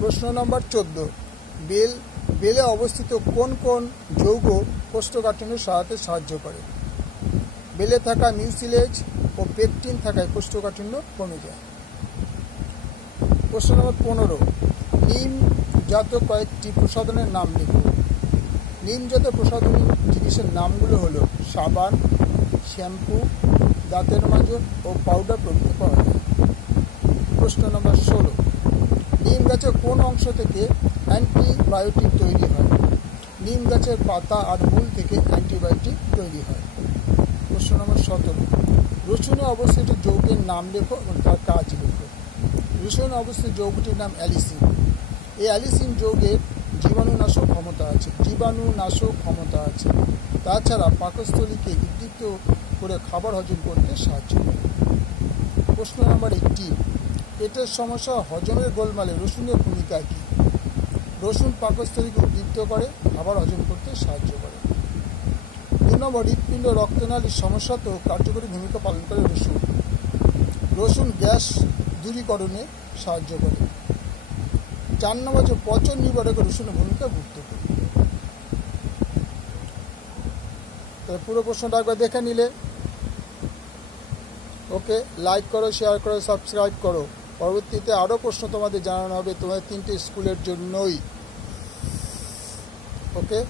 প্রশ্ন নম্বর 14, বেলে অবস্থিত কোন কোন যৌগ কোষ্ঠকাঠিন্য সরাতে সাহায্য করে? বেলে থাকা মিউসিলেজ ও পেকটিন থাকায় কোষ্ঠকাঠিন্য কমে যায়। প্রশ্ন নম্বর 15, নিমজাত কয়েকটি প্রসাধনের নাম লিখুন। নিমজাত প্রসাধনী জিনিসের নামগুলো হলো সাবান, শ্যাম্পু, দাঁতের মাজন ও পাউডার প্রভৃতি পাওয়া যায়। প্রশ্ন নম্বর 16, নিম গাছের কোন অংশ থেকে অ্যান্টিবায়োটিক তৈরি হয়? নিম গাছের পাতা আর মূল থেকে অ্যান্টিবায়োটিক তৈরি হয়। প্রশ্ন নম্বর 17, রসুনে অবস্থিত যৌগের নাম লেখো এবং তার কাজ লেখো। রসুনে অবস্থিত যৌগটির নাম অ্যালিসিন। এই অ্যালিসিন যৌগের জীবাণুনাশক ক্ষমতা আছে। তাছাড়া পাকস্থলীকে উদ্দীপ্ত করে খাবার হজম করতে সাহায্য করে। প্রশ্ন নম্বর 18, পেটের সমস্যা হজমের গোলমালে রসুনের ভূমিকা কী? রসুন পাকস্থলীকে উদ্দীপ্ত করে খাবার হজম করতে সাহায্য করে। 2 নম্বর, হৃৎপিণ্ড রক্তনালীর সমস্যাতেও কার্যকরী ভূমিকা পালন করে রসুন। রসুন গ্যাস দূরীকরণে সাহায্য করে। 4 নম্বর, পচন নিবারকে রসুনের ভূমিকা গুরুত্বপূর্ণ। তাহলে পুরো প্রশ্নটা একবার দেখে নিলে। ওকে, লাইক করো, শেয়ার করো, সাবস্ক্রাইব করো। পরবর্তীতে আরও প্রশ্ন তোমাদের জানানো হবে তোমাদের 3টে স্কুলের জন্যই। ওকে।